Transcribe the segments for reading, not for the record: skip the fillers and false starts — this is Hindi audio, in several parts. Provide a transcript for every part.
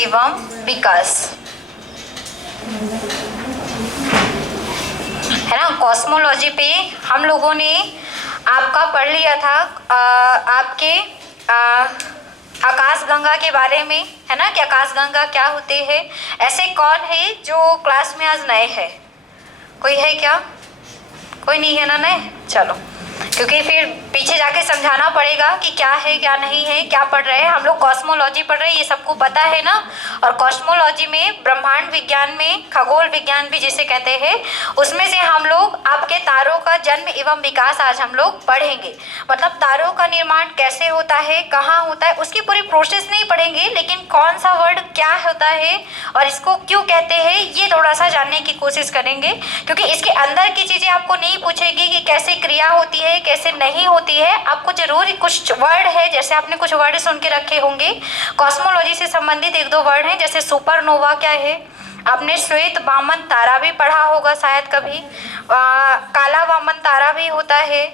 एवं विकास, है ना। कॉस्मोलॉजी पे हम लोगों ने आपका पढ़ लिया था आपके आकाशगंगा के बारे में, है ना, कि आकाशगंगा क्या होते हैं। ऐसे कौन है जो क्लास में आज नए है? कोई है क्या? कोई नहीं है ना नए? चलो, क्योंकि फिर पीछे जाके समझाना पड़ेगा कि क्या है क्या नहीं है, क्या पढ़ रहे हैं हम लोग। कॉस्मोलॉजी पढ़ रहे हैं, ये सबको पता है ना। और कॉस्मोलॉजी में ब्रह्मांड विज्ञान में खगोल विज्ञान भी जिसे कहते हैं, उसमें से हम लोग आपके तारों का जन्म एवं विकास आज हम लोग पढ़ेंगे। मतलब तारों का निर्माण कैसे होता है, कहाँ होता है, उसकी पूरी प्रोसेस नहीं पढ़ेंगे, लेकिन कौन सा वर्ड क्या होता है और इसको क्यों कहते हैं ये थोड़ा सा जानने की कोशिश करेंगे। क्योंकि इसके अंदर की चीज़ें आपको नहीं पूछेगी कि कैसे क्रिया होती है कैसे नहीं होती है। आपको जरूर कुछ वर्ड है, जैसे आपने कुछ वर्ड सुन के रखे होंगे कॉस्मोलॉजी से संबंधित, एक दो वर्ड हैं, जैसे सुपरनोवा क्या है, आपने श्वेत वामन तारा भी पढ़ा होगा शायद कभी, काला वामन तारा भी होता है,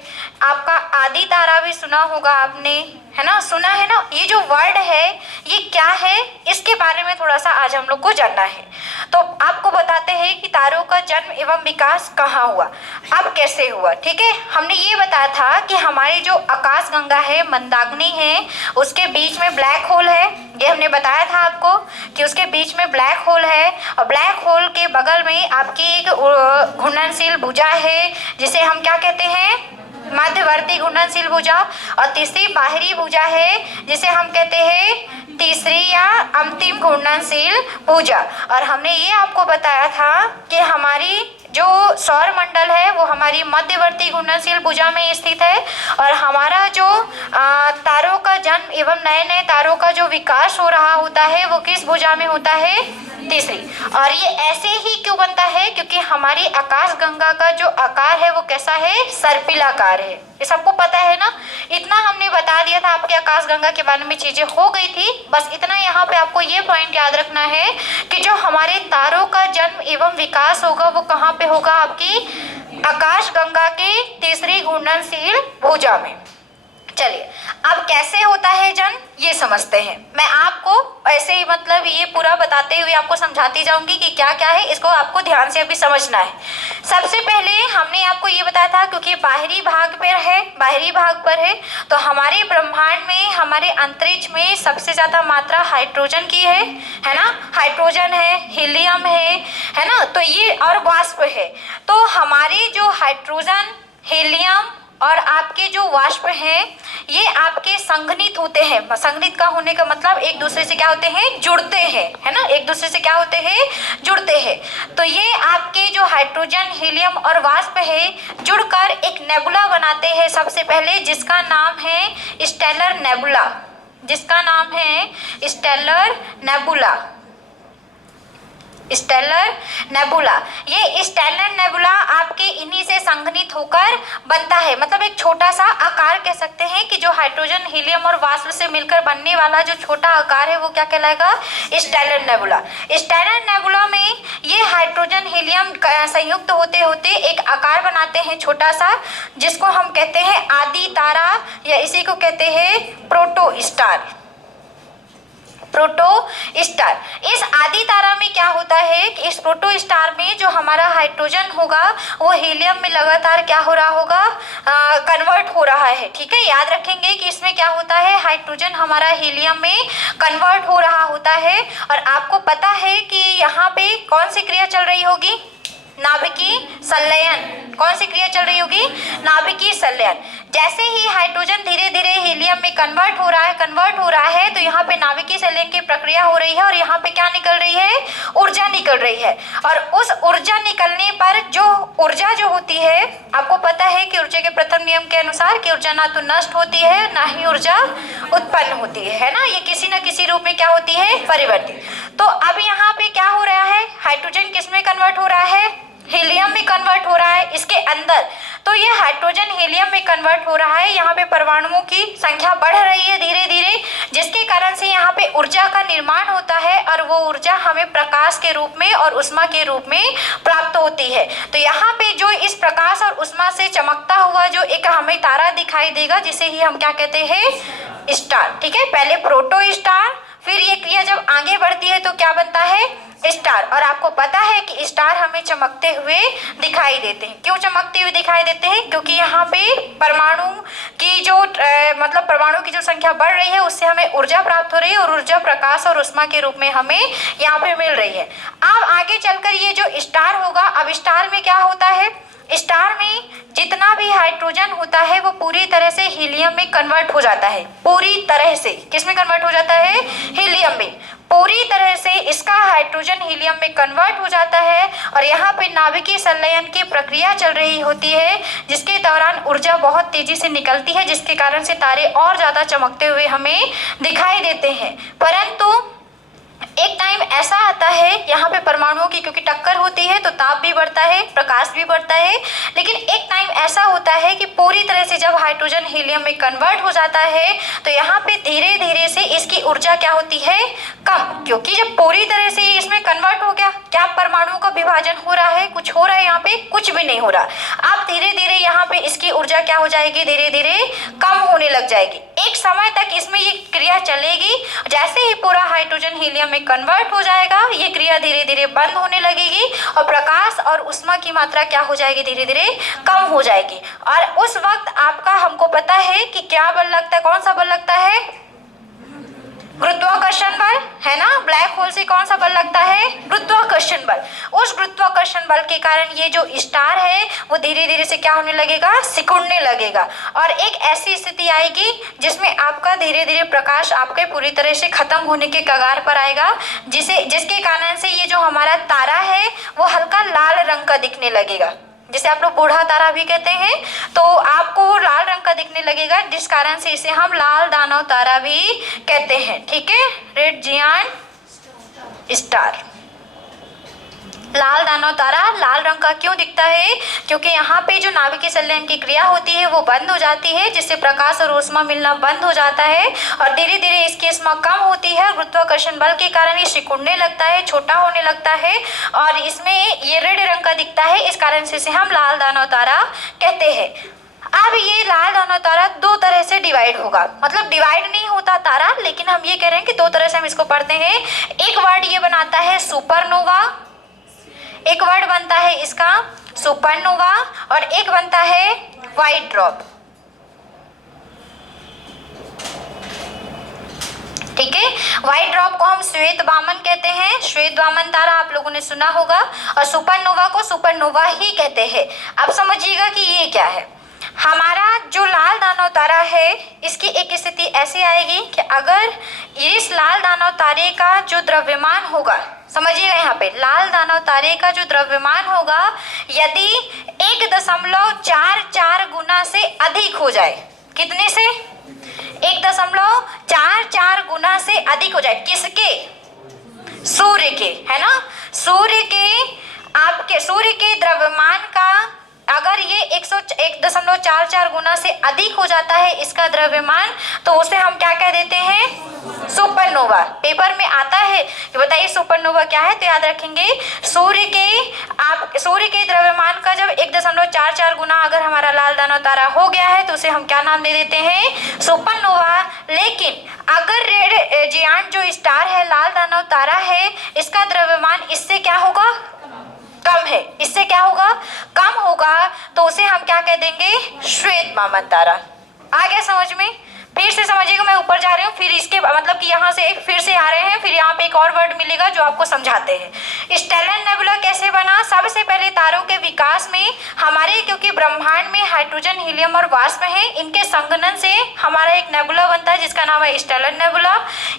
आपका आदि तारा भी सुना होगा आपने, है ना, सुना है ना। ये जो वर्ड है ये क्या है, इसके बारे में थोड़ा सा आज हम लोग को जानना है। तो आपको बताते हैं कि तारों का जन्म एवं विकास कहाँ हुआ, अब कैसे हुआ। ठीक है, हमने ये बताया था कि हमारी जो आकाशगंगा है, मंदाकिनी है, उसके बीच में ब्लैक होल है। ये हमने बताया था आपको कि उसके बीच में ब्लैक होल है, और ब्लैक होल के बगल में आपकी एक घूर्णनशील भुजा है, जिसे हम क्या कहते हैं, मध्यवर्ती घूर्णनशील भुजा। और तीसरी बाहरी भुजा है, जिसे हम कहते हैं तीसरी या अंतिम घूर्णनशील भुजा। और हमने ये आपको बताया था कि हमारी जो सौर मंडल है वो हमारी मध्यवर्ती घूर्णनशील भुजा में स्थित है, और हमारा जो तारों का जन्म एवं नए नए तारों का जो विकास हो रहा होता है वो किस भुजा में होता है, तीसरी। और ये ऐसे ही क्यों बनता है, क्योंकि हमारी आकाशगंगा का जो आकार है वो कैसा है, सर्पिलाकार है। ये सबको पता है ना, इतना हमने बता दिया था आपके आकाशगंगा के बारे में, चीजें हो गई थी। बस इतना यहाँ पे आपको ये पॉइंट याद रखना है कि जो हमारे तारों का जन्म एवं विकास होगा वो कहाँ पे होगा, आपकी आकाशगंगा के तीसरी घूर्णनशील भुजा में। चलिए, अब कैसे होता है जन्म ये समझते हैं। मैं आपको ऐसे ही मतलब ये पूरा बताते हुए आपको समझाती जाऊंगी कि क्या क्या है, इसको आपको ध्यान से अभी समझना है। सबसे पहले हमने आपको ये बताया था, क्योंकि बाहरी भाग पर है, तो हमारे ब्रह्मांड में, हमारे अंतरिक्ष में सबसे ज्यादा मात्रा हाइड्रोजन की है ना, हाइड्रोजन है, हीलियम है ना, तो ये और वाष्प है। तो हमारे जो हाइड्रोजन, हीलियम और आपके जो वाष्प हैं ये आपके संघनित होते हैं। संघनित का होने का मतलब एक दूसरे से क्या होते हैं, जुड़ते हैं, है ना, एक दूसरे से क्या होते हैं, जुड़ते हैं। तो ये आपके जो हाइड्रोजन, हीलियम और वाष्प है जुड़कर एक नेबुला बनाते हैं सबसे पहले, जिसका नाम है स्टेलर नेबुला, जिसका नाम है स्टेलर नेबुला, स्टेलर नेबुला। ये स्टेलर नेबुला आपके इन्हीं से संघनित होकर बनता है। मतलब एक छोटा सा आकार कह सकते हैं कि जो हाइड्रोजन, हीलियम और वाष्प से मिलकर बनने वाला जो छोटा आकार है वो क्या कहलाएगा, स्टेलर नेबुला। स्टेलर नेबुला में ये हाइड्रोजन, हीलियम संयुक्त होते होते एक आकार बनाते हैं छोटा सा, जिसको हम कहते हैं आदि तारा, या इसी को कहते हैं प्रोटो स्टार, प्रोटो स्टार। इस आदि तारा में क्या होता है कि इस प्रोटो स्टार में जो हमारा हाइड्रोजन होगा वो हीलियम में लगातार क्या हो रहा होगा, कन्वर्ट हो रहा है। ठीक है, याद रखेंगे कि इसमें क्या होता है, हाइड्रोजन हमारा हीलियम में कन्वर्ट हो रहा होता है। और आपको पता है कि यहाँ पे कौन सी क्रिया चल रही होगी, नाभिकीय संलयन। कौन सी क्रिया चल रही होगी, नाभिकीय संलयन। जैसे ही हाइड्रोजन धीरे धीरे हीलियम में कन्वर्ट हो रहा है, तो यहाँ पे नाभिकीय संलयन की प्रक्रिया हो रही है, और यहाँ पे क्या निकल रही है, ऊर्जा निकल रही है। और उस ऊर्जा निकलने पर जो ऊर्जा जो होती है, आपको पता है कि ऊर्जा के प्रथम नियम के अनुसार कि ऊर्जा ना तो नष्ट होती है ना ही ऊर्जा उत्पन्न होती है ना, ये किसी न किसी रूप में क्या होती है, परिवर्तित। तो अब यहाँ पे क्या हो रहा है, हाइड्रोजन किस में कन्वर्ट हो रहा है, हीलियम में कन्वर्ट हो रहा है इसके अंदर। तो ये हाइड्रोजन हीलियम में कन्वर्ट हो रहा है, यहाँ पे परमाणुओं की संख्या बढ़ रही है धीरे धीरे, जिसके कारण से यहाँ पे ऊर्जा का निर्माण होता है, और वो ऊर्जा हमें प्रकाश के रूप में और उष्मा के रूप में प्राप्त होती है। तो यहाँ पे जो इस प्रकाश और उष्मा से चमकता हुआ जो एक हमें तारा दिखाई देगा, जिसे ही हम क्या कहते हैं, स्टार। ठीक है, पहले प्रोटो स्टार, फिर ये क्रिया जब आगे बढ़ती है तो क्या बनता है, स्टार। और आपको पता है कि स्टार हमें चमकते हुए दिखाई देते हैं। क्यों चमकते हुए दिखाई देते हैं? क्योंकि यहाँ पे परमाणु की जो मतलब परमाणु की जो संख्या बढ़ रही है उससे हमें ऊर्जा प्राप्त हो रही है और ऊर्जा प्रकाश और ऊष्मा के रूप में हमें यहाँ पे मिल रही है। अब आगे चलकर ये जो स्टार होगा, अब स्टार में क्या होता है, स्टार में जितना भी हाइड्रोजन होता है वो पूरी तरह से हीलियम में कन्वर्ट हो जाता है। पूरी तरह से किस में कन्वर्ट हो जाता है, हीलियम में। पूरी तरह से इसका हाइड्रोजन हीलियम में कन्वर्ट हो जाता है और यहाँ पे नाभिकीय संलयन की प्रक्रिया चल रही होती है, जिसके दौरान ऊर्जा बहुत तेजी से निकलती है, जिसके कारण से तारे और ज्यादा चमकते हुए हमें दिखाई देते हैं। परंतु एक टाइम ऐसा आता है यहाँ पे परमाणुओं की क्योंकि टक्कर होती है तो ताप भी बढ़ता है, प्रकाश भी बढ़ता है, लेकिन एक टाइम ऐसा होता है कि पूरी तरह से जब हाइड्रोजन हीलियम में कन्वर्ट हो जाता है तो यहाँ पे धीरे धीरे से इसकी ऊर्जा क्या होती है, कम। क्योंकि जब पूरी तरह से इसमें कन्वर्ट हो गया, क्या परमाणुओं का विभाजन हो रहा है, कुछ हो रहा है यहाँ पे, कुछ भी नहीं हो रहा। अब धीरे धीरे यहाँ पे इसकी ऊर्जा क्या हो जाएगी, धीरे धीरे कम होने लग जाएगी। एक समय तक इसमें ये क्रिया चलेगी, जैसे ही पूरा हाइड्रोजन हीलियम में कन्वर्ट हो जाएगा ये क्रिया धीरे धीरे बंद होने लगेगी और प्रकाश और ऊष्मा की मात्रा क्या हो जाएगी, धीरे धीरे कम हो जाएगी। और उस वक्त आपका हमको पता है कि क्या बल लगता है, कौन सा बल लगता है, गुरुत्वाकर्षण बल, है ना। ब्लैक होल से कौन सा बल लगता है, गुरुत्वाकर्षण बल। उस गुरुत्वाकर्षण बल के कारण ये जो स्टार है वो धीरे धीरे से क्या होने लगेगा, सिकुड़ने लगेगा और एक ऐसी स्थिति आएगी जिसमें आपका धीरे धीरे प्रकाश आपके पूरी तरह से खत्म होने के कगार पर आएगा, जिसके कारण से ये जो हमारा तारा है वो हल्का लाल रंग का दिखने लगेगा, जिसे आप लोग बूढ़ा तारा भी कहते हैं। तो आपको लाल रंग का दिखने लगेगा, जिस कारण से इसे हम लाल दानव तारा भी कहते हैं। ठीक है, रेड जियांट स्टार। लाल दानव तारा लाल रंग का क्यों दिखता है, क्योंकि यहाँ पे जो नाभिकीय संलयन की क्रिया होती है वो बंद हो जाती है, जिससे प्रकाश और ऊष्मा मिलना बंद हो जाता है और धीरे धीरे इसकी ऊष्मा कम होती है। गुरुत्वाकर्षण बल के कारण ये सिकुड़ने लगता है, छोटा होने लगता है और इसमें ये रेड रंग का दिखता है, इस कारण से इसे हम लाल दानव तारा कहते हैं। अब ये लाल दानव तारा दो तरह से डिवाइड होगा, मतलब डिवाइड नहीं होता तारा, लेकिन हम ये कह रहे हैं कि दो तरह से हम इसको पढ़ते हैं। एक वर्ड ये बनाता है सुपरनोवा, एक वर्ड बनता है इसका सुपरनोवा और एक बनता है व्हाइट ड्रॉप। ठीक है, व्हाइट ड्रॉप को हम श्वेत वामन कहते हैं, श्वेत वामन तारा आप लोगों ने सुना होगा, और सुपरनोवा को सुपरनोवा ही कहते हैं। अब समझिएगा कि ये क्या है। हमारा जो लाल दानव तारा है इसकी एक स्थिति ऐसी आएगी कि अगर इस लाल दानव तारे का जो द्रव्यमान होगा, समझिएगा यहाँ पे लाल दानव तारे का जो द्रव्यमान होगा यदि 1.44 गुना से अधिक हो जाए, कितने से, 1.44 गुना से अधिक हो जाए, किसके, सूर्य के, है ना। सूर्य के द्रव्यमान का अगर ये 1.44 गुना से अधिक हो जाता है इसका द्रव्यमान, तो उसे हम क्या कह देते हैं, सुपरनोवा। पेपर में आता है कि बताइए सुपरनोवा क्या है, तो याद रखेंगे सूर्य के द्रव्यमान का जब 1.44 गुना अगर हमारा लाल दानव तारा हो गया है तो उसे हम क्या नाम दे देते हैं, सुपरनोवा। लेकिन अगर रेड जियांट जो स्टार है, लाल दानव तारा है, इसका द्रव्यमान इससे क्या होगा, कम है, इससे क्या होगा, कम होगा, तो उसे हम क्या कह देंगे, श्वेत वामन तारा। आ गया समझ में। फिर से समझिएगा, मैं ऊपर जा रही हूँ, फिर इसके मतलब कि यहाँ से फिर से आ रहे हैं, फिर यहाँ पे एक और वर्ड मिलेगा जो आपको समझाते हैं। स्टेलर नेबुला कैसे बना, सबसे पहले तारों के विकास में हमारे, क्योंकि ब्रह्मांड में हाइड्रोजन, हीलियम और वाष्प है, इनके संघनन से हमारा एक नेबुला बनता है जिसका नाम है स्टेलर नेबुला।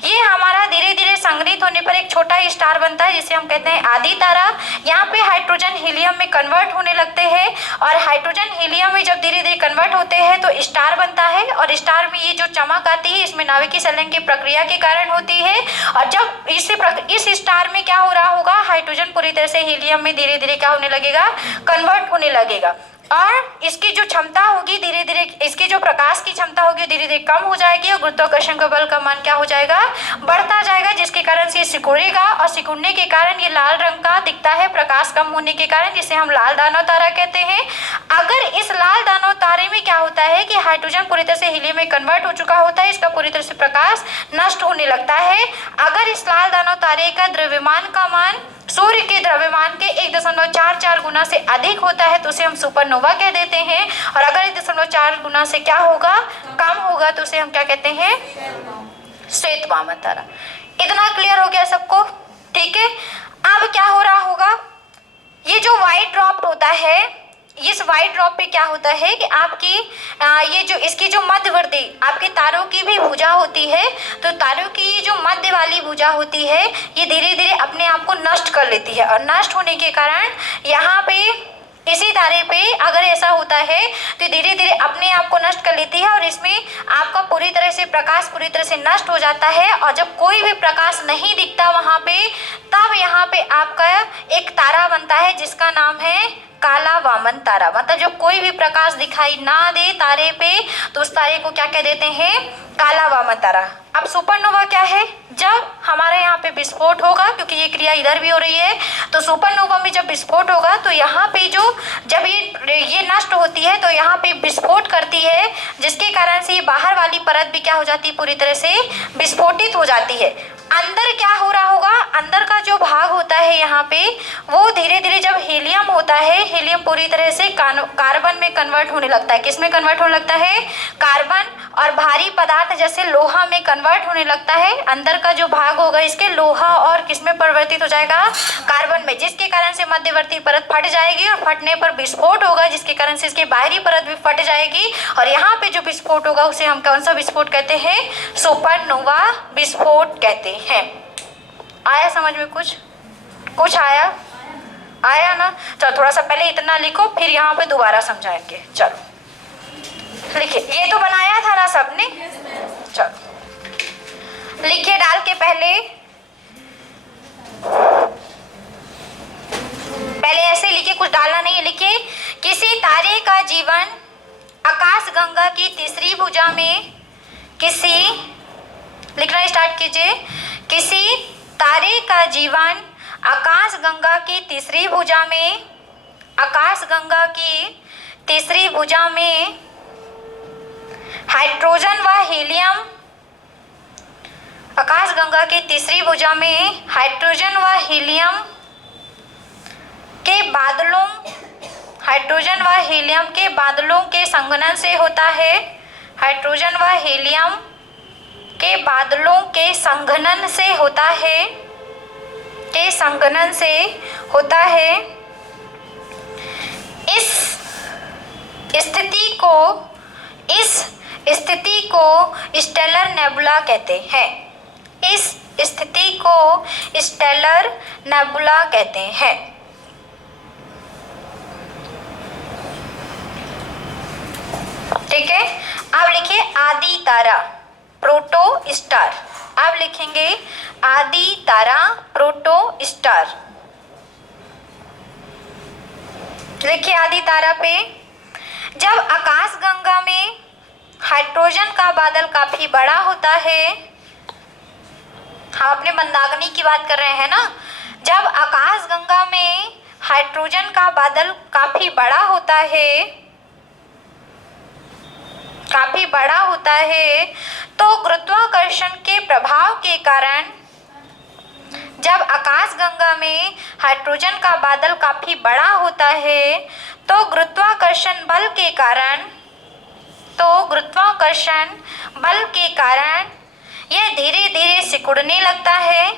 ये हमारा धीरे धीरे संग्रहित होने पर एक छोटा स्टार बनता है जिसे हम कहते हैं आदि तारा। यहाँ पे हाइड्रोजन हीलियम में कन्वर्ट होने लगते हैं और हाइड्रोजन हीलियम में जब धीरे धीरे कन्वर्ट होते हैं तो स्टार बनता है और स्टार में ये जो चमक आती है इसमें नाभिकीय संलयन की प्रक्रिया के कारण होती है। और जब इस स्टार में क्या हो रहा होगा, हाइड्रोजन पूरी तरह से हीलियम में धीरे धीरे क्या होने लगेगा, कन्वर्ट होने लगेगा। और इसकी जो क्षमता होगी धीरे धीरे, इसकी जो प्रकाश की क्षमता होगी धीरे धीरे कम हो जाएगी और गुरुत्वाकर्षण का बल का मान क्या हो जाएगा, बढ़ता जाएगा, जिसके कारण से ये सिकुड़ेगा और सिकुड़ने के कारण ये लाल रंग का दिखता है प्रकाश कम होने के कारण, जिसे हम लाल दानव तारा कहते हैं। अगर इस लाल दानव तारे में क्या होता है कि हाइड्रोजन पूरी तरह से हीलियम में कन्वर्ट हो चुका होता है, इसका पूरी तरह से प्रकाश नष्ट होने लगता है। अगर इस लाल दानव तारे का द्रव्यमान का मान सूर्य के द्रव्यमान के 1.44 गुना से अधिक होता है तो उसे हम सुपरनोवा कह देते हैं, और अगर 1.4 गुना से क्या होगा, कम होगा, तो उसे हम क्या कहते हैं, श्वेत वामन तारा। इतना क्लियर हो गया सबको? ठीक है। अब क्या हो रहा होगा, ये जो व्हाइट ड्रॉप होता है, इस व्हाइट ड्रॉप पे क्या होता है कि आपकी ये जो इसकी जो मध्यवर्ती आपके तारों की भी भुजा होती है, तो तारों की ये जो मध्य वाली भुजा होती है ये धीरे धीरे अपने आप को नष्ट कर लेती है, और नष्ट होने के कारण यहाँ पे इसी तारे पे अगर ऐसा होता है तो धीरे धीरे अपने आप को नष्ट कर लेती है, और इसमें आपका पूरी तरह से प्रकाश पूरी तरह से नष्ट हो जाता है, और जब कोई भी प्रकाश नहीं दिखता वहाँ पे, तब यहाँ पे आपका एक तारा बनता है जिसका नाम है काला वामन तारा। मतलब जब कोई भी प्रकाश दिखाई ना दे तारे पे तो उस तारे को क्या कह देते हैं, काला वामन तारा। अब सुपरनोवा क्या है, जब हमारे यहाँ पे विस्फोट होगा, क्योंकि ये क्रिया इधर भी हो रही है, तो सुपरनोवा में जब विस्फोट होगा तो यहाँ पे जो जब ये नष्ट होती है तो यहाँ पे विस्फोट करती है, जिसके कारण से ये बाहर वाली परत भी क्या हो जाती है, पूरी तरह से विस्फोटित हो जाती है। अंदर क्या हो रहा होगा, अंदर का जो भाग होता है यहाँ पे वो धीरे धीरे जब हीलियम होता है, हीलियम पूरी तरह से कार्बन में कन्वर्ट होने लगता है। किस में कन्वर्ट होने लगता है, कार्बन, और भारी पदार्थ जैसे लोहा में कन्वर्ट होने लगता है। अंदर का जो भाग होगा इसके लोहा और किस में परिवर्तित हो जाएगा, कार्बन में, जिसके कारण से मध्यवर्ती परत फट जाएगी और फटने पर विस्फोट होगा, जिसके कारण से इसकी बाहरी परत भी फट जाएगी, और यहाँ पे जो विस्फोट होगा उसे हम कौन सा विस्फोट कहते हैं, सुपरनोवा विस्फोट कहते हैं। आया समझ में? कुछ आया ना? चलो थोड़ा सा पहले इतना लिखो, फिर यहाँ पे दोबारा समझाएंगे। चलो लिखिए, ये तो बनाया था ना सबने, चलो लिखिए डाल के पहले ऐसे लिखिए, कुछ डालना नहीं है। लिखिए, किसी तारे का जीवन आकाश गंगा की तीसरी भुजा में लिखना स्टार्ट कीजिए। किसी तारे का जीवन आकाश गंगा की तीसरी भुजा में, आकाश गंगा की तीसरी भुजा में हाइड्रोजन व हीलियम, आकाश गंगा की तीसरी भुजा में हाइड्रोजन व हीलियम के बादलों, हाइड्रोजन व हीलियम के बादलों के संघनन से होता है, हाइड्रोजन व हीलियम के बादलों के संघनन से होता है, के संघनन से होता है। इस स्थिति को स्टेलर नेबुला कहते हैं। इस स्थिति को स्टेलर नेबुला कहते हैं। ठीक है। अब लिखिए आदि तारा, प्रोटो स्टार। अब लिखेंगे आदि तारा, प्रोटो स्टार। लिखिए आदि तारा पे, जब आकाश गंगा में हाइड्रोजन का बादल काफी बड़ा होता है, हम अपने मंदाकिनी की बात कर रहे हैं ना, जब आकाश गंगा में हाइड्रोजन का बादल काफी बड़ा होता है, काफी बड़ा होता है, तो गुरुत्वाकर्षण के प्रभाव के कारण, जब आकाश गंगा में हाइड्रोजन का बादल काफी बड़ा होता है तो गुरुत्वाकर्षण बल के कारण, यह धीरे धीरे सिकुड़ने लगता है।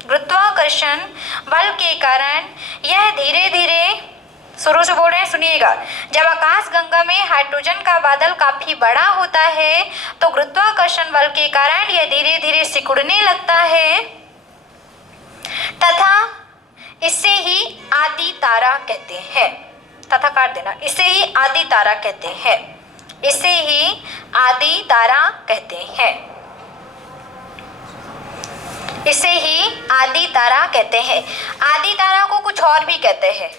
गुरुत्वाकर्षण बल के कारण यह धीरे धीरे, शुरू से बोल रहे हैं सुनिएगा, जब आकाश गंगा में हाइड्रोजन का बादल काफी बड़ा होता है तो गुरुत्वाकर्षण बल के कारण यह धीरे धीरे सिकुड़ने लगता है, तथा इसे ही आदि तारा कहते हैं। तथा काट देना, इसे ही आदि तारा कहते हैं। इसे ही आदि तारा कहते हैं। इसे ही आदि तारा कहते हैं। आदि तारा को कुछ और भी कहते हैं।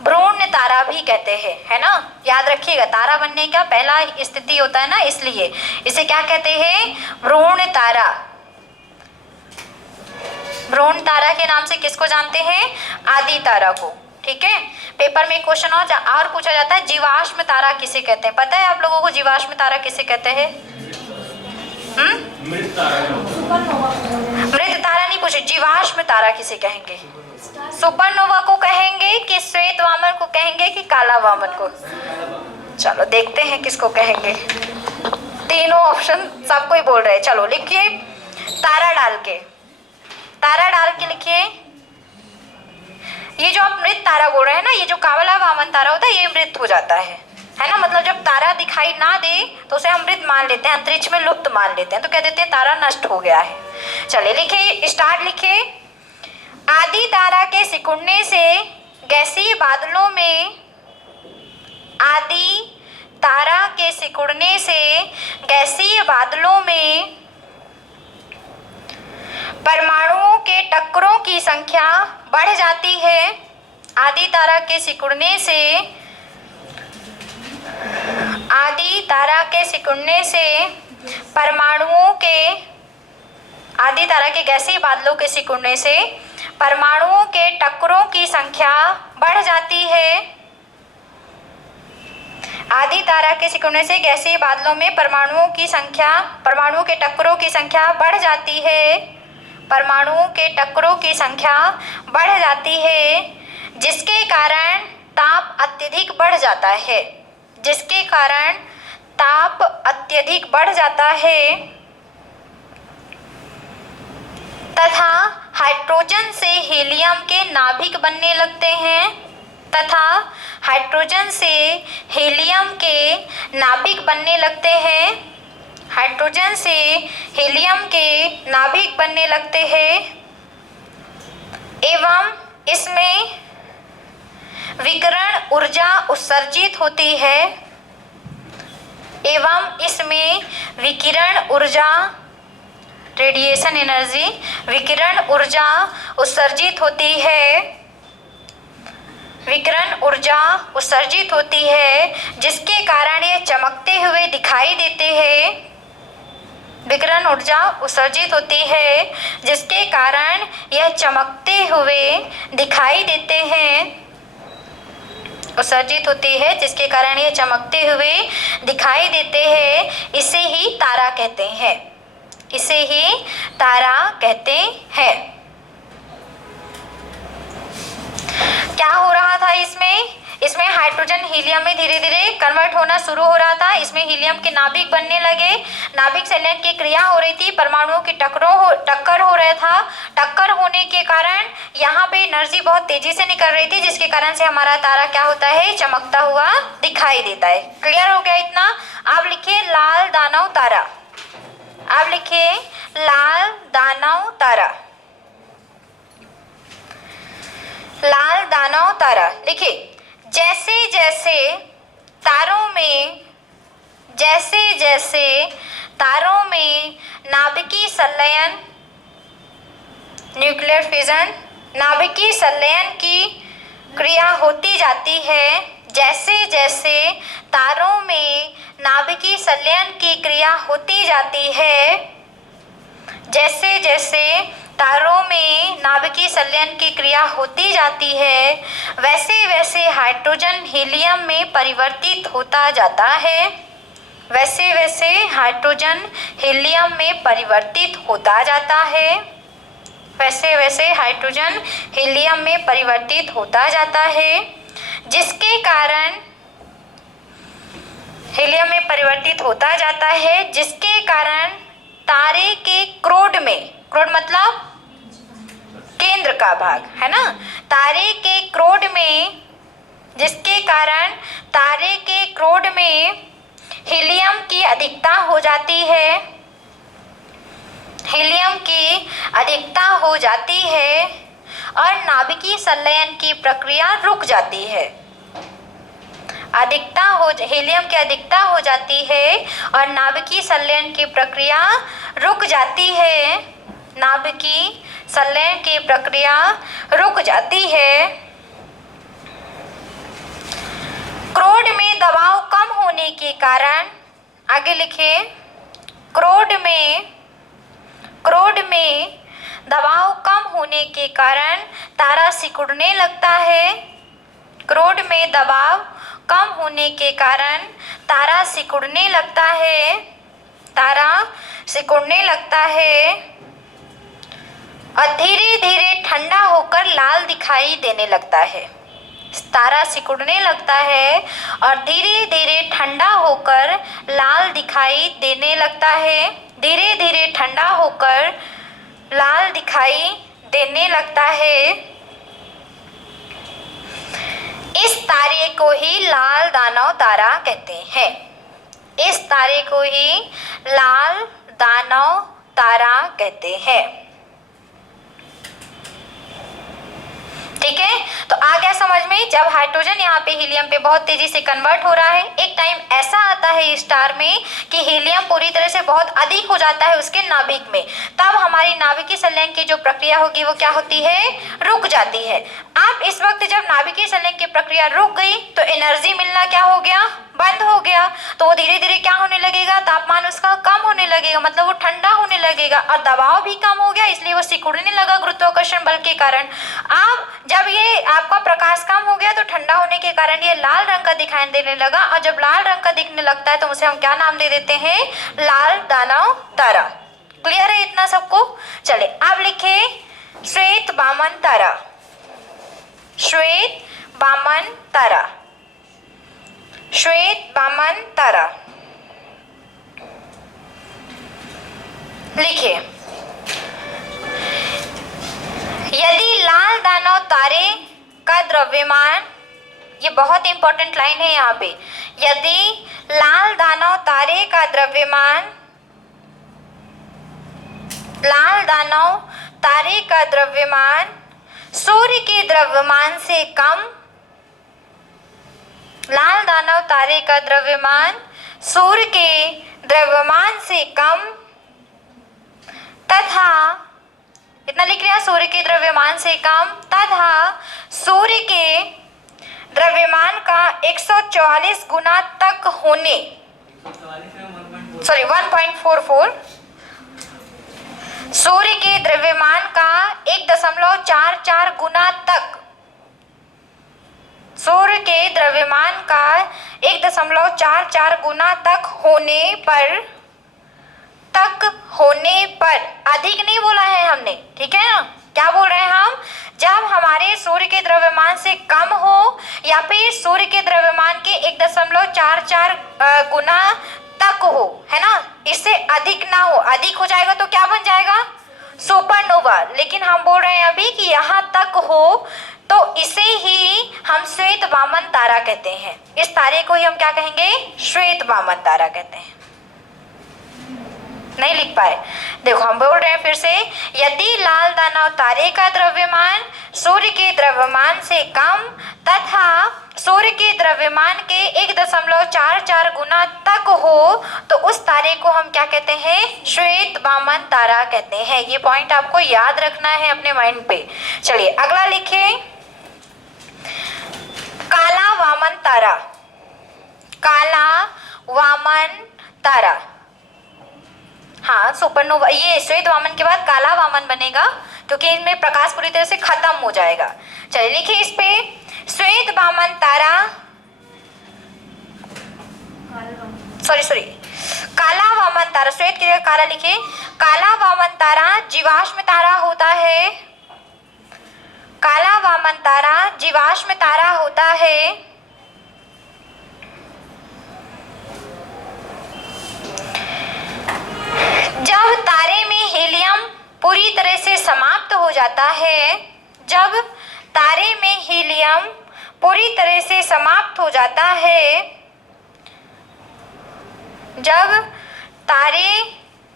भ्रूण तारा भी कहते हैं, है ना। याद रखिएगा, तारा बनने का पहला स्थिति होता है ना, इसलिए इसे क्या कहते हैं, भ्रूण तारा। भ्रूण तारा के नाम से किसको जानते हैं, आदि तारा को। ठीक है, पेपर में क्वेश्चन और पूछा जाता है, जीवाश्म तारा किसे कहते हैं। पता है आप लोगों को जीवाश्म तारा किसे कहते हैं? मृत तारा नहीं पूछे, जीवाश्म तारा किसे कहेंगे? सुपरनोवा को कहेंगे कि श्वेत वामन को कहेंगे कि काला वामन को? चलो देखते हैं किसको कहेंगे। तीनों ऑप्शन सब कोई बोल रहे हैं। चलो लिखिए, तारा डाल के लिखिए। ये जो आप मृत तारा बोल रहे हैं ना, ये जो काला वामन तारा होता है ये मृत हो जाता है ना। मतलब जब तारा दिखाई ना दे तो उसे हम मृत मान लेते हैं, अंतरिक्ष में लुप्त मान लेते हैं, तो कह देते हैं तारा नष्ट हो गया है। चलिए लिखिए, स्टार्ट लिखिए। आदि तारा के सिकुड़ने से गैसीय बादलों में, आदि तारा के सिकुड़ने से गैसीय बादलों में परमाणुओं के टक्करों की संख्या बढ़ जाती है। आदि तारा के सिकुड़ने से, आदि तारा के सिकुड़ने से परमाणुओं के, आदि तारा के गैसीय बादलों के सिकुड़ने से परमाणुओं के टक्करों की संख्या बढ़ जाती है। आदि तारा के सिकुड़ने से गैसीय बादलों में परमाणुओं के टक्करों की संख्या बढ़ जाती है। परमाणुओं के टक्करों की संख्या बढ़ जाती है, जिसके कारण ताप अत्यधिक बढ़ जाता है। जिसके कारण ताप अत्यधिक बढ़ जाता है तथा हाइड्रोजन से हीलियम के नाभिक बनने लगते हैं। तथा हाइड्रोजन से हीलियम के नाभिक बनने लगते हैं। हाइड्रोजन से हीलियम के नाभिक बनने लगते हैं एवं इसमें विकिरण ऊर्जा उत्सर्जित होती है। एवं इसमें विकिरण ऊर्जा, रेडिएशन एनर्जी, विकिरण ऊर्जा उत्सर्जित होती है। विकिरण ऊर्जा उत्सर्जित होती है, जिसके कारण ये चमकते हुए दिखाई देते हैं। विकिरण ऊर्जा उत्सर्जित होती है, जिसके कारण यह चमकते हुए दिखाई देते हैं। उत्सर्जित होती है, जिसके कारण यह चमकते हुए दिखाई देते हैं। इसे ही तारा कहते हैं। इसे ही तारा कहते हैं। क्या हो रहा था इसमें हाइड्रोजन हीलियम में धीरे धीरे कन्वर्ट होना शुरू हो रहा था। इसमें हीलियम के नाभिक बनने लगे, नाभिक संलयन की क्रिया हो रही थी, परमाणुओं की टक्कर हो रहा था। टक्कर होने के कारण यहाँ पे एनर्जी बहुत तेजी से निकल रही थी, जिसके कारण से हमारा तारा क्या होता है, चमकता हुआ दिखाई देता है। क्लियर हो गया इतना? आप लिखिए लाल दानव तारा। आप लिखिए लाल दानव तारा। लाल दानव तारा लिखिए। जैसे जैसे तारों में नाभिकीय संलयन, न्यूक्लियर फिजन, नाभिकीय संलयन की क्रिया होती जाती है। जैसे जैसे तारों में नाभिकीय संलयन की क्रिया होती जाती है, जैसे जैसे तारों में नाभिकीय संलयन की क्रिया होती जाती है, वैसे वैसे हाइड्रोजन हीलियम में परिवर्तित होता जाता है। वैसे वैसे हाइड्रोजन हीलियम में परिवर्तित होता जाता है। वैसे वैसे हाइड्रोजन हीलियम में परिवर्तित होता जाता है, जिसके कारण हीलियम में परिवर्तित होता जाता है, जिसके कारण तारे के क्रोड में, क्रोड मतलब केंद्र का भाग, है ना, तारे के क्रोड में, जिसके कारण तारे के क्रोड में हीलियम की अधिकता हो जाती है। हीलियम की अधिकता हो जाती है और नाभिकीय संलयन की प्रक्रिया रुक जाती है। हीलियम की अधिकता हो जाती है और नाभिकीय संलयन की प्रक्रिया रुक जाती है। नाभिकीय संलयन की प्रक्रिया रुक जाती है। क्रोड में दबाव कम होने के कारण, आगे लिखिए, क्रोड में दबाव कम होने के कारण तारा सिकुड़ने लगता है। क्रोड में दबाव कम होने के कारण तारा सिकुड़ने लगता है, तारा सिकुड़ने लगता है और धीरे धीरे ठंडा होकर लाल दिखाई देने लगता है। तारा सिकुड़ने लगता है और धीरे धीरे ठंडा होकर लाल दिखाई देने लगता है, धीरे धीरे ठंडा होकर लाल दिखाई देने लगता है। इस तारे को ही लाल दानव तारा कहते हैं। इस तारे को ही लाल दानव तारा कहते हैं। ठीक है, तो आ गया समझ में। जब हाइड्रोजन यहाँ पे हीलियम पे बहुत तेजी से कन्वर्ट हो रहा है, एक टाइम ऐसा आता है स्टार में कि हीलियम पूरी तरह से बहुत अधिक हो जाता है उसके नाभिक में, तब हमारी नाभिकीय संलयन की जो प्रक्रिया होगी वो क्या होती है, रुक जाती है। अब इस वक्त जब नाभिकीय संलयन की प्रक्रिया रुक गई तो एनर्जी मिलना क्या हो गया, बंद हो गया। तो वो धीरे धीरे क्या होने लगेगा, तापमान उसका कम होने लगेगा, मतलब वो ठंडा होने लगेगा और दबाव भी कम हो गया, इसलिए वो सिकुड़ने लगा गुरुत्वाकर्षण बल के कारण। अब जब ये आपका प्रकाश कम हो गया तो ठंडा होने के कारण ये लाल रंग का दिखाई देने लगा, और जब लाल रंग का दिखने लगता है तो उसे हम क्या नाम दे देते हैं, लाल दानव तारा। क्लियर है इतना सबको? चले अब लिखे श्वेत वामन तारा। श्वेत वामन तारा, श्वेत वामन तारा लिखिए। यदि लाल दानव तारे का द्रव्यमान, ये बहुत इंपॉर्टेंट लाइन है यहाँ पे, यदि लाल दानव तारे का द्रव्यमान, लाल दानव तारे का द्रव्यमान सूर्य के द्रव्यमान से कम, लाल दानव तारे का द्रव्यमान सूर्य के द्रव्यमान से कम तथा, इतना लिख लिया, सूर्य के द्रव्यमान से कम तथा सूर्य के द्रव्यमान का 144 गुना तक होने, सॉरी 1.44, सूर्य के द्रव्यमान का 1.44 गुना तक, सूर्य के द्रव्यमान का 1.44 गुना तक होने पर, अधिक नहीं बोला है हमने, ठीक है ना? क्या बोल रहे हैं हम, जब हमारे सूर्य के द्रव्यमान से कम हो या फिर सूर्य के द्रव्यमान के 1.44 गुना तक हो, है ना, इससे अधिक ना हो। अधिक हो जाएगा तो क्या बन जाएगा, सुपरनोवा। लेकिन हम बोल रहे हैं अभी कि यहाँ तक हो, तो इसे ही हम श्वेत वामन तारा कहते हैं। इस तारे को ही हम क्या कहेंगे, श्वेत वामन तारा कहते हैं। नहीं लिख पाए, देखो हम बोल रहे हैं फिर से, यदि लाल दानव तारे का द्रव्यमान सूर्य के द्रव्यमान से कम तथा सूर्य के द्रव्यमान के 1.44 गुना तक हो, तो उस तारे को हम क्या कहते हैं, श्वेत वामन तारा कहते हैं। ये पॉइंट आपको याद रखना है अपने माइंड पे। चलिए अगला लिखिए, काला वामन तारा। काला वामन तारा, हाँ सुपरनोवा, ये श्वेत वामन के बाद काला वामन बनेगा क्योंकि इनमें प्रकाश पूरी तरह से खत्म हो जाएगा। चलिए लिखिए इस पे, श्वेत वामन तारा, सॉरी काला वामन तारा, श्वेत की जगह काला लिखिए। काला वामन तारा जीवाश्म तारा होता है, काला वामन तारा जीवाश्म तारा होता है। जब तारे में हीलियम पूरी तरह से समाप्त हो जाता है, जब तारे में हीलियम पूरी तरह से समाप्त हो जाता है, जब तारे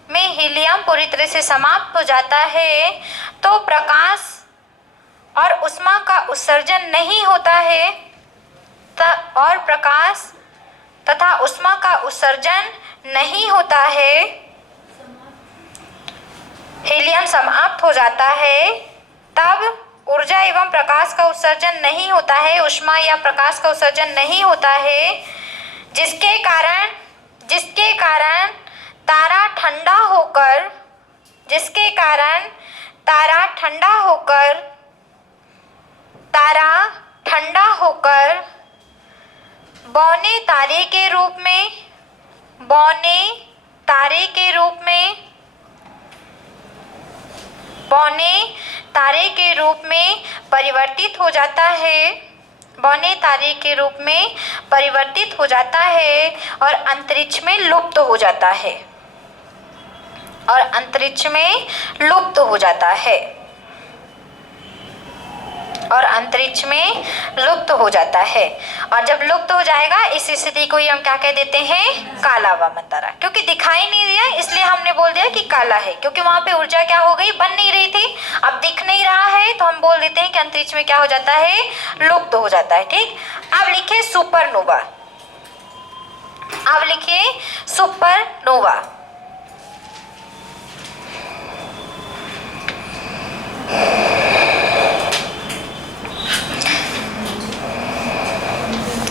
में हीलियम पूरी तरह से समाप्त हो जाता है तो प्रकाश और ऊष्मा का उत्सर्जन नहीं होता है, और प्रकाश तथा ऊष्मा का उत्सर्जन नहीं होता है, हीलियम समाप्त हो जाता है, तब ऊर्जा एवं एवं प्रकाश का उत्सर्जन नहीं होता है, ऊष्मा या प्रकाश का उत्सर्जन नहीं होता है, जिसके कारण तारा ठंडा होकर बौने तारे के रूप में परिवर्तित हो जाता है और अंतरिक्ष में लुप्त हो जाता है। और जब लुप्त हो जाएगा इस स्थिति को ही हम क्या कह देते हैं, काला वामन तारा। क्योंकि दिखाई नहीं दिया इसलिए हमने बोल दिया कि काला है, क्योंकि वहां पे ऊर्जा क्या हो गई, बन नहीं रही थी, अब दिख नहीं रहा है तो हम बोल देते हैं कि अंतरिक्ष में क्या हो जाता है, लुप्त हो जाता है। ठीक, अब लिखिए सुपरनोवा।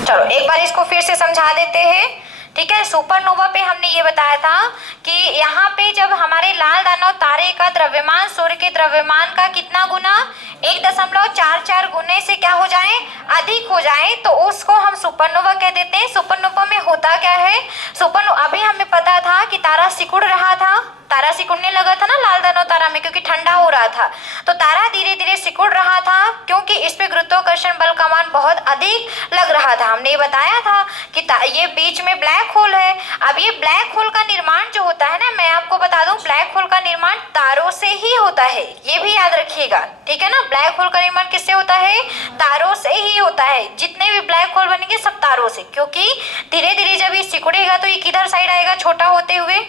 चलो एक बार इसको फिर से समझा देते हैं। ठीक है, सुपरनोवा पे हमने ये बताया था कि यहाँ पे जब हमारे लाल दानव तारे का द्रव्यमान सूर्य के द्रव्यमान का कितना गुना, 1.44 गुने से क्या हो जाए, अधिक हो जाए, तो उसको हम सुपरनोवा कह देते हैं। सुपरनोवा में होता क्या है, सुपरनोवा अभी हमें पता था कि तारा सिकुड़ रहा था, तारा सिकुड़ने लगा था ना लाल दानव तारा में, क्योंकि ठंडा हो रहा था, तो तारा धीरे धीरे सिकुड़ रहा था क्योंकि इस पे गुरुत्वाकर्षण बल का मान बहुत अधिक लग रहा था। हमने ये बताया था कि ये बीच में ब्लैक होल है। अब ये ब्लैक होल का निर्माण जो होता है ना, मैं आपको बता दूं, ब्लैक होल का निर्माण तारों से ही होता है, ये भी याद रखिएगा। ठीक है ना, ब्लैक होल का निर्माण किससे होता है, तारों से ही होता है। जितने भी ब्लैक होल बनेंगे सब तारों से, क्योंकि धीरे धीरे जब ये सिकुड़ेगा तो ये किधर साइड आएगा, छोटा होते हुए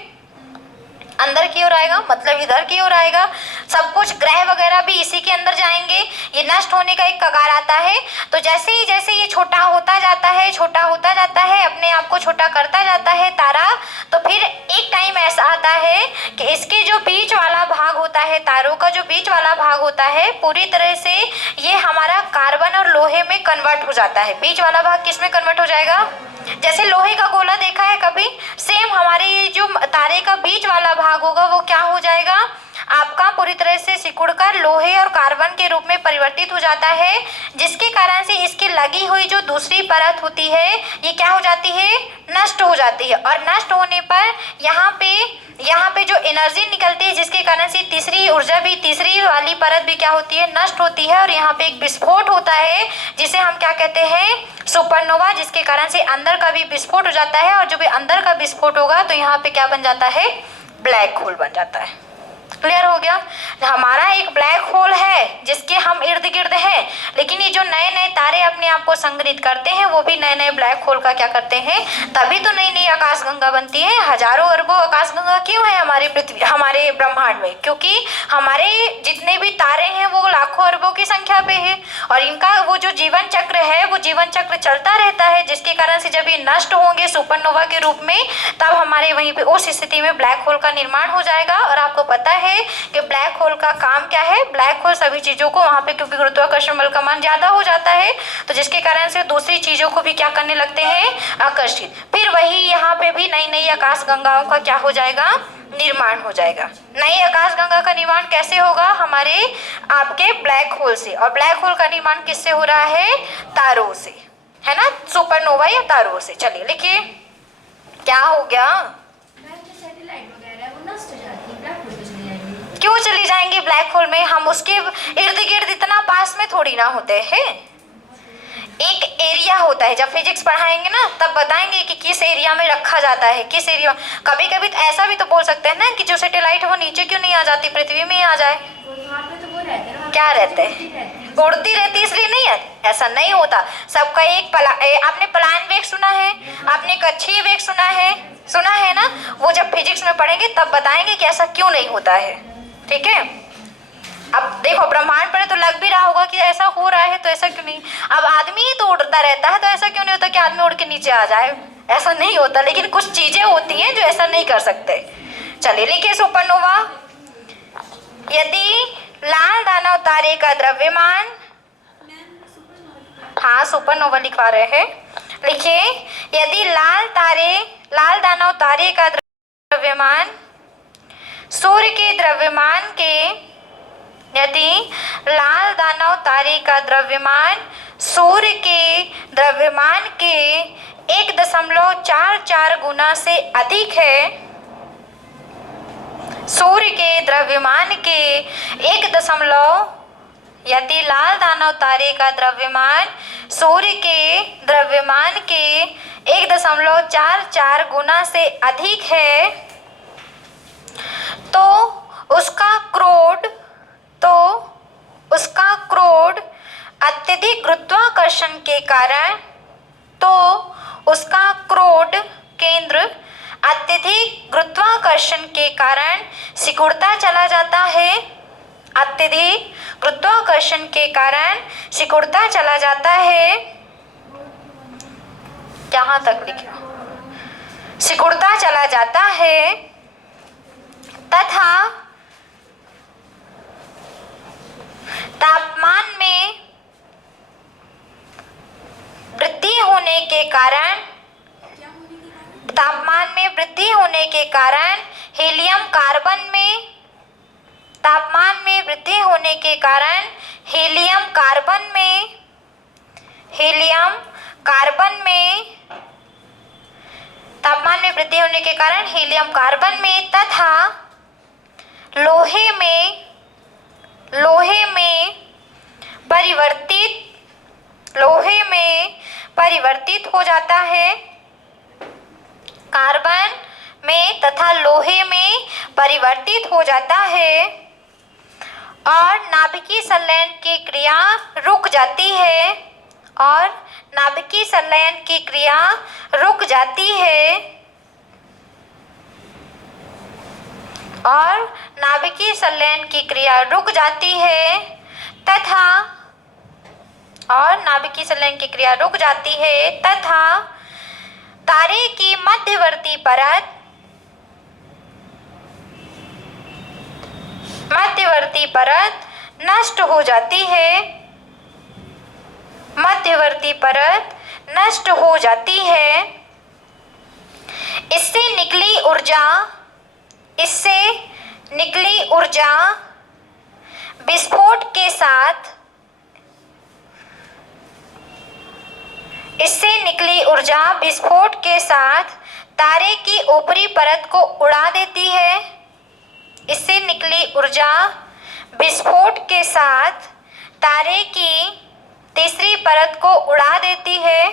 अंदर की ओर आएगा, मतलब इधर की ओर आएगा। सब कुछ ग्रह वगैरह भी इसी के अंदर जाएंगे, ये नष्ट होने का एक कगार आता है। तो जैसे ये छोटा होता जाता है, अपने आप को छोटा करता जाता है तारा, तो फिर एक टाइम ऐसा आता है कि इसके जो बीच वाला भाग होता है, तारों का जो बीच वाला भाग होता है, पूरी तरह से ये हमारा कार्बन और लोहे में कन्वर्ट हो जाता है। बीच वाला भाग किस में कन्वर्ट हो जाएगा, जैसे लोहे का गोला देखा है कभी, सेम हमारे ये जो तारे का बीच वाला भाग होगा वो क्या हो जाएगा, आपका पूरी तरह से सिकुड़कर लोहे और कार्बन के रूप में परिवर्तित हो जाता है, जिसके कारण से इसकी लगी हुई जो दूसरी परत होती है ये क्या हो जाती है, नष्ट हो जाती है। और नष्ट होने पर यहाँ पे जो एनर्जी निकलती है, जिसके कारण से तीसरी ऊर्जा भी, तीसरी वाली परत भी क्या होती है, नष्ट होती है, और यहाँ पे एक विस्फोट होता है जिसे हम क्या कहते हैं, सुपरनोवा, जिसके कारण से अंदर का भी विस्फोट हो जाता है। और जो भी अंदर का विस्फोट होगा तो यहाँ पे क्या बन जाता है, ब्लैक होल बन जाता है। क्लियर हो गया, हमारा एक ब्लैक होल है जिसके हम इर्द गिर्द हैं, लेकिन ये जो नए नए तारे अपने आप को संग्रहित करते हैं वो भी नए नए ब्लैक होल का क्या करते हैं, तभी तो नई नई आकाशगंगा बनती है। हजारों अरबों आकाशगंगा क्यों है हमारे पृथ्वी, हमारे ब्रह्मांड में, क्योंकि हमारे जितने भी तारे हैं वो लाखों अरबों की संख्या पे है, और इनका वो जो जीवन चक्र है वो जीवन चक्र चलता रहता है, जिसके कारण से जब ये नष्ट होंगे सुपरनोवा के रूप में, तब हमारे वहीं पे उस स्थिति में ब्लैक होल का निर्माण हो जाएगा। और आपको पता है कि ब्लैक होल का काम क्या है, ब्लैक होल सभी चीजों को वहां पे, क्योंकि गुरुत्वाकर्षण बल का मान ज्यादा हो जाता है, तो जिसके कारण से दूसरी चीजों को भी क्या करने लगते हैं, आकर्षित। फिर वही यहाँ पे भी नई नई आकाशगंगाओं का क्या हो जाएगा, निर्माण हो जाएगा। नई आकाशगंगा का निर्माण कैसे होगा, हमारे आपके ब्लैक होल से। और ब्लैक होल का निर्माण किससे हो रहा है, तारों से, है ना, सुपरनोवा या तारों से। चलिए लिखिए, क्या हो गया, क्यों चली जाएंगी ब्लैक होल में, हम उसके इर्द गिर्द इतना पास में थोड़ी ना होते हैं। एक एरिया होता है, जब फिजिक्स पढ़ाएंगे ना तब बताएंगे कि किस एरिया में रखा जाता है, किस एरिया। कभी कभी तो ऐसा भी तो बोल सकते हैं ना कि जो सैटेलाइट है वो नीचे क्यों नहीं आ जाती, पृथ्वी में ही आ जाए। क्या रहते हैं, उड़ती रहती इसलिए नहीं है, ऐसा नहीं होता। सबका एक आपने पलायन वेग सुना है, आपने कक्षीय वेग सुना है ना, वो जब फिजिक्स में पढ़ेंगे तब बताएंगे कि ऐसा क्यों नहीं होता है। ठीक है, अब देखो ब्रह्मांड पर तो लग भी रहा होगा कि ऐसा हो रहा है, तो ऐसा क्यों नहीं, अब आदमी ही तो उड़ता रहता है, तो ऐसा क्यों नहीं होता कि आदमी उड़ के नीचे आ जाए, ऐसा नहीं होता। लेकिन कुछ चीजें होती हैं जो ऐसा नहीं कर सकते। चलिए लिखिए, सुपरनोवा, यदि लाल दानव तारे का द्रव्यमान हाँ सुपरनोवा लिखवा रहे हैं। लिखिए, यदि लाल दानव तारे का द्रव्यमान सूर्य के द्रव्यमान के यदि लाल दानव तारे का द्रव्यमान सूर्य के द्रव्यमान के 1.44 गुना से अधिक है, सूर्य के द्रव्यमान के यदि लाल दानव तारे का द्रव्यमान सूर्य के द्रव्यमान के 1.44 गुना से अधिक है, तो उसका क्रोड अत्यधिक गुरुत्वाकर्षण के कारण केंद्र अत्यधिक गुरुत्वाकर्षण के कारण सिकुड़ता चला जाता है। अत्यधिक गुरुत्वाकर्षण के कारण सिकुड़ता चला जाता है। कहाँ तक लिखा? सिकुड़ता चला जाता है तथा तापमान में वृद्धि होने के कारण हीलियम कार्बन में तथा लोहे में परिवर्तित हो जाता है। कार्बन में तथा लोहे में परिवर्तित हो जाता है और नाभिकीय संलयन की क्रिया रुक जाती है तथा तारे की मध्यवर्ती परत नष्ट हो जाती है। इससे निकली ऊर्जा विस्फोट के साथ तारे की ऊपरी परत को उड़ा देती है। इससे निकली ऊर्जा विस्फोट के साथ तारे की तीसरी परत को उड़ा देती है।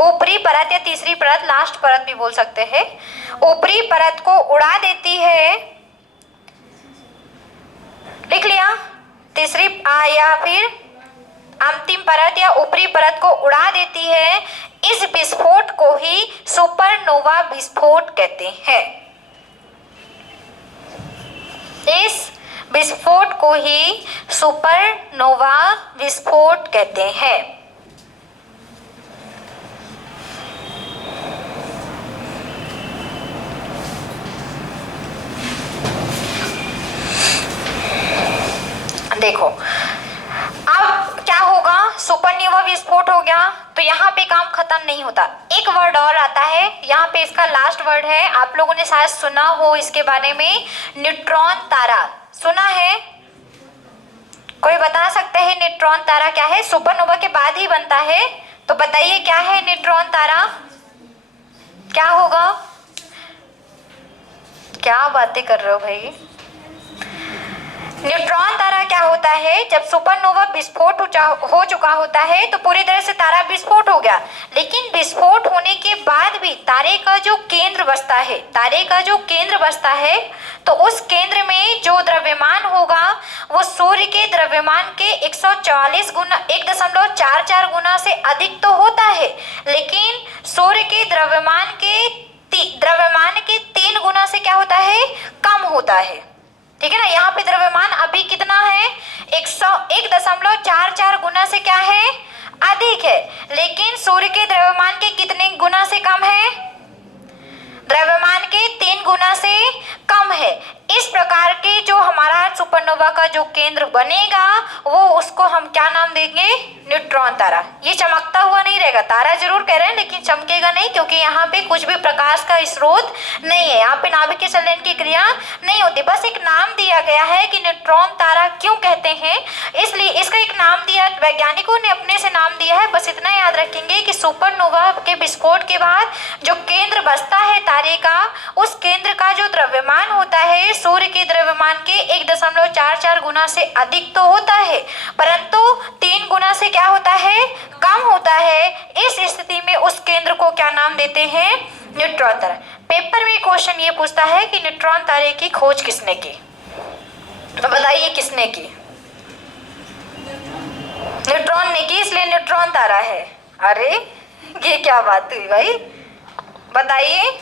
ऊपरी परत या तीसरी परत, लास्ट परत भी बोल सकते हैं, ऊपरी परत को उड़ा देती है। लिख लिया? तीसरी या फिर अंतिम परत या ऊपरी परत को उड़ा देती है। इस विस्फोट को ही सुपरनोवा विस्फोट कहते हैं। इस विस्फोट को ही सुपरनोवा विस्फोट कहते हैं। देखो अब क्या होगा, सुपरनोवा विस्फोट हो गया तो यहाँ पे काम खत्म नहीं होता। एक वर्ड और आता है यहाँ पे, इसका लास्ट वर्ड है, आप लोगों ने शायद सुना हो इसके बारे में, न्यूट्रॉन तारा। सुना है? कोई बता सकते हैं न्यूट्रॉन तारा क्या है? सुपरनोवा के बाद ही बनता है, तो बताइए क्या है न्यूट्रॉन तारा? क्या होगा? क्या बातें कर रहे हो भाई? न्यूट्रॉन तारा क्या होता है? जब सुपरनोवा विस्फोट हो चुका होता है तो पूरी तरह से तारा विस्फोट हो गया, लेकिन विस्फोट होने के बाद भी तारे का जो केंद्र बचता है तो उस केंद्र में जो द्रव्यमान होगा वो सूर्य के द्रव्यमान के 1.44 गुना से अधिक तो होता है, लेकिन सूर्य के द्रव्यमान के 3 गुना से क्या होता है? कम होता है। ठीक है ना? यहाँ पे द्रव्यमान अभी कितना है? 1.44 गुना से क्या है? अधिक है, लेकिन सूर्य के द्रव्यमान के कितने गुना से कम है? द्रव्यमान के 3 गुना से कम है। इस प्रकार के जो हमारा सुपरनोवा का जो केंद्र बनेगा वो उसको हम क्या नाम देंगे? न्यूट्रॉन तारा। ये चमकता हुआ नहीं रहेगा, तारा जरूर कह रहे हैं लेकिन चमकेगा नहीं, क्योंकि यहाँ पे कुछ भी प्रकाश का स्रोत नहीं है, यहाँ पे नाभिकीय संलयन की क्रिया नहीं होती। बस एक नाम दिया गया है कि न्यूट्रॉन तारा क्यों कहते हैं, इसलिए इसका एक नाम दिया, वैज्ञानिकों ने अपने से नाम दिया है। बस इतना याद रखेंगे कि सुपरनोवा के विस्फोट के बाद जो केंद्र बसता है तारे का, उस केंद्र का जो द्रव्यमान होता है सूर्य के द्रव्यमान के 1.44 गुना से अधिक तो होता है, परंतु 3 गुना से क्या होता है? कम होता है। इस स्थिति में उस केंद्र को क्या नाम देते हैं? न्यूट्रॉन तारा। पेपर में क्वेश्चन ये पूछता है कि न्यूट्रॉन तारे की खोज किसने की, तो बताइए किसने की? न्यूट्रॉन ने की, इसलिए न्यूट्रॉन तारा है। अरे ये क्या बात हुई भाई, बताइए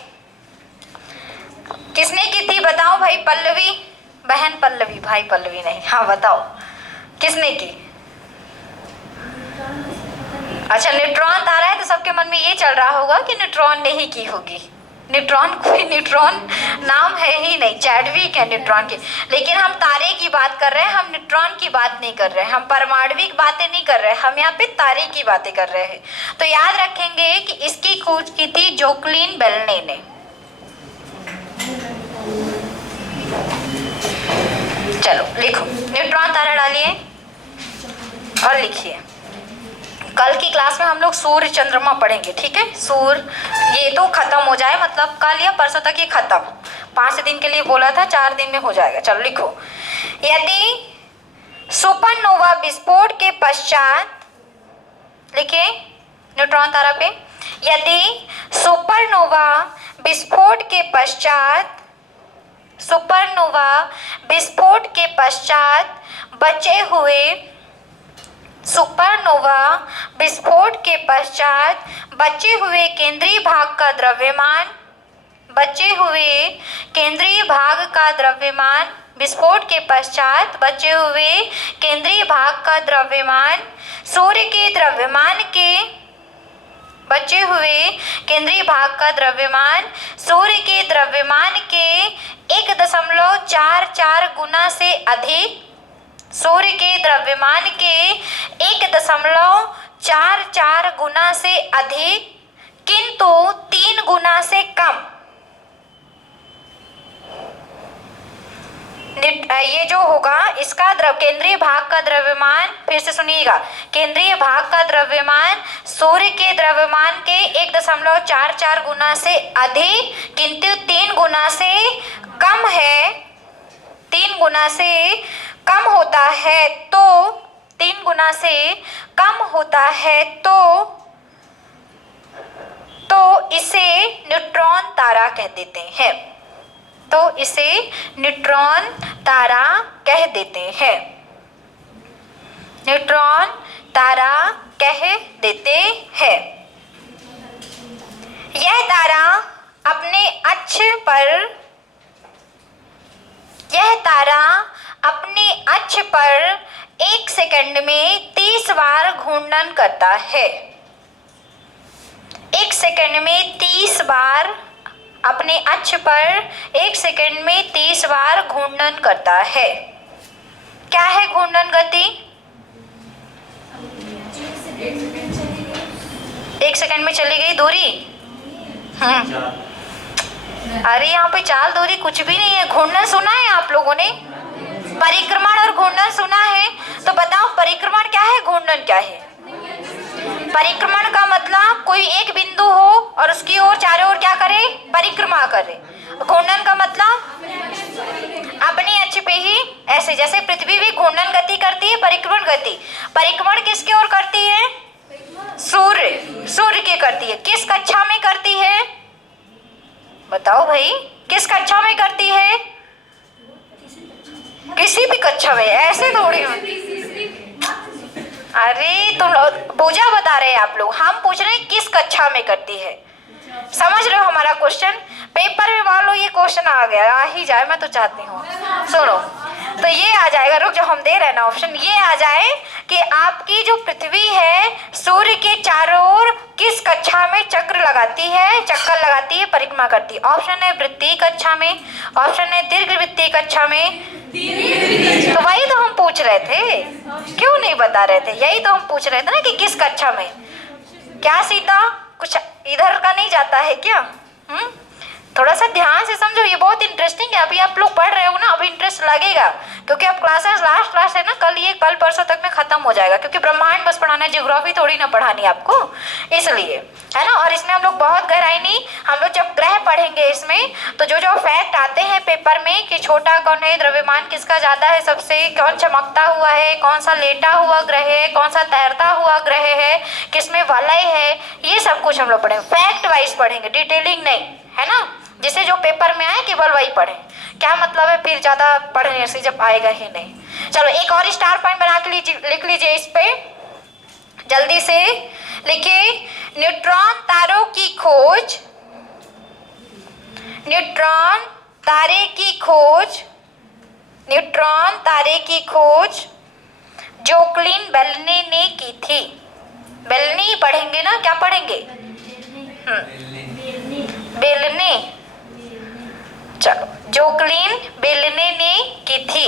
किसने की थी? बताओ भाई। पल्लवी, बहन पल्लवी, भाई पल्लवी नहीं, हाँ बताओ किसने की? अच्छा, न्यूट्रॉन तारा है तो सबके मन में ये चल रहा होगा कि न्यूट्रॉन ने ही की होगी। न्यूट्रॉन, कोई न्यूट्रॉन नाम है ही नहीं, चैडविक है न्यूट्रॉन की। लेकिन हम तारे की बात कर रहे हैं, हम न्यूट्रॉन की बात नहीं कर रहे हैं, हम परमाणविक बातें नहीं कर रहे हैं, हम यहाँ पे तारे की बातें कर रहे हैं। तो याद रखेंगे कि इसकी खोज की थी जोक्लिन बेलने ने। चलो लिखो, न्यूट्रॉन तारा डालिए और लिखिए। कल की क्लास में हम लोग सूर्य चंद्रमा पढ़ेंगे, ठीक है? सूर्य ये तो खत्म हो जाए, मतलब कल या परसों तक ये खत्म, 5 दिन के लिए बोला था, 4 दिन में हो जाएगा। चलो लिखो, यदि सुपरनोवा विस्फोट के पश्चात, लिखे न्यूट्रॉन तारा पे, यदि सुपरनोवा विस्फोट के पश्चात, सुपरनोवा विस्फोट के पश्चात बचे हुए, सुपरनोवा विस्फोट के पश्चात बचे हुए केंद्रीय भाग का द्रव्यमान, बचे हुए केंद्रीय भाग का द्रव्यमान, विस्फोट के पश्चात बचे हुए केंद्रीय भाग का द्रव्यमान सूर्य के द्रव्यमान के, बचे हुए केंद्रीय भाग का द्रव्यमान सूर्य के द्रव्यमान के 1.44 गुना से अधिक, सूर्य के द्रव्यमान के 1.44 गुना से अधिक, किंतु 3 गुना से कम। ये जो होगा इसका केंद्रीय भाग का द्रव्यमान, फिर से सुनिएगा, केंद्रीय भाग का द्रव्यमान सूर्य के द्रव्यमान के 1.44 गुना से अधिक किंतु 3 गुना से कम है, 3 गुना से कम होता है, तो 3 गुना से कम होता है तो इसे न्यूट्रॉन तारा कह देते हैं, तो इसे न्यूट्रॉन तारा कह देते हैं, न्यूट्रॉन तारा कह देते हैं। यह तारा अपने अक्ष पर, यह तारा अपने अक्ष पर 1 सेकंड में 30 बार घूर्णन करता है, 1 सेकंड में 30 बार, अपने अक्ष पर 1 सेकंड में 30 बार घूर्णन करता है। क्या है घूर्णन गति? 1 सेकंड में चली गई दूरी। अरे यहाँ पे चाल दूरी कुछ भी नहीं है। घूर्णन सुना है आप लोगों ने? परिक्रमण और घूर्णन सुना है? तो बताओ परिक्रमण क्या है, घूर्णन क्या है? परिक्रमण का मतलब कोई एक बिंदु हो और उसकी ओर चारों ओर क्या करे? परिक्रमा करे। घूर्णन का मतलब अपने अक्ष पे ही, ऐसे जैसे पृथ्वी भी घूर्णन गति करती है, परिक्रमण गति। परिक्रमण किसकी ओर करती है? सूर्य, सूर्य की करती है। किस कक्षा में करती है? बताओ भाई, किस कक्षा में करती है? किसी भी कक्षा में, ऐसे थोड़ी। अरे तुम पूजा बता रहे हैं आप लोग, हम पूछ रहे हैं किस कक्षा में करती है। समझ रहे हो हमारा क्वेश्चन? पेपर में मान लो ये क्वेश्चन आ गया, आ ही जाए, मैं तो चाहती हूँ। सुनो, तो ये आ जाएगा, रुक जो हम दे रहे हैं ना ऑप्शन, ये आ जाए कि आपकी जो पृथ्वी है सूर्य के चारों ओर किस कक्षा में चक्कर लगाती है, परिक्रमा करती है। ऑप्शन है वृत्तीय कक्षा में, ऑप्शन है दीर्घवृत्तीय कक्षा में। तो वही तो हम पूछ रहे थे, क्यों नहीं बता रहे थे? यही तो हम पूछ रहे थे ना कि किस कक्षा में। क्या सीता कुछ इधर का नहीं जाता है क्या? थोड़ा सा ध्यान से समझो, ये बहुत इंटरेस्टिंग है। अभी आप लोग पढ़ रहे हो ना, अभी इंटरेस्ट लगेगा, क्योंकि अब क्लासेस लास्ट क्लास है ना, कल परसों तक में खत्म हो जाएगा, क्योंकि ब्रह्मांड बस पढ़ाना है, ज्योग्राफी थोड़ी ना पढ़ानी आपको, इसलिए है ना। और इसमें हम लोग बहुत गहराई नहीं, हम लोग जब ग्रह पढ़ेंगे इसमें, तो जो फैक्ट आते हैं पेपर में कि छोटा कौन है, द्रव्यमान किसका ज्यादा है सबसे, कौन चमकता हुआ है, कौन सा लेटा हुआ ग्रह है, कौन सा तैरता हुआ ग्रह है, किसमें वलय है, ये सब कुछ हम लोग पढ़ेंगे, फैक्ट वाइज पढ़ेंगे, डिटेलिंग नहीं, है ना। जिसे जो पेपर में आए केवल वही पढ़ें। क्या मतलब है फिर ज्यादा पढ़ने से जब आएगा ही नहीं। चलो एक और स्टार पॉइंट बना के लिख लीजिए, इस पे जल्दी से लिखिए। न्यूट्रॉन तारों की खोज, न्यूट्रॉन तारे की खोज, न्यूट्रॉन तारे की खोज जोक्लिन बेलनी ने की थी। बेलनी पढ़ेंगे ना, क्या पढ़ेंगे? बेलनी, चलो जोक्लिन बेलने ने की थी।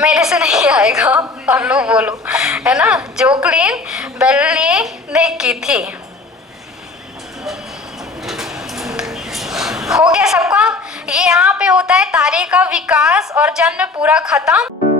मेरे से नहीं आएगा, हम लोग बोलो, है ना। जोक्लिन बेलने ने की थी। हो गया सबका? ये यहाँ पे होता है तारे का विकास और जन्म पूरा खत्म।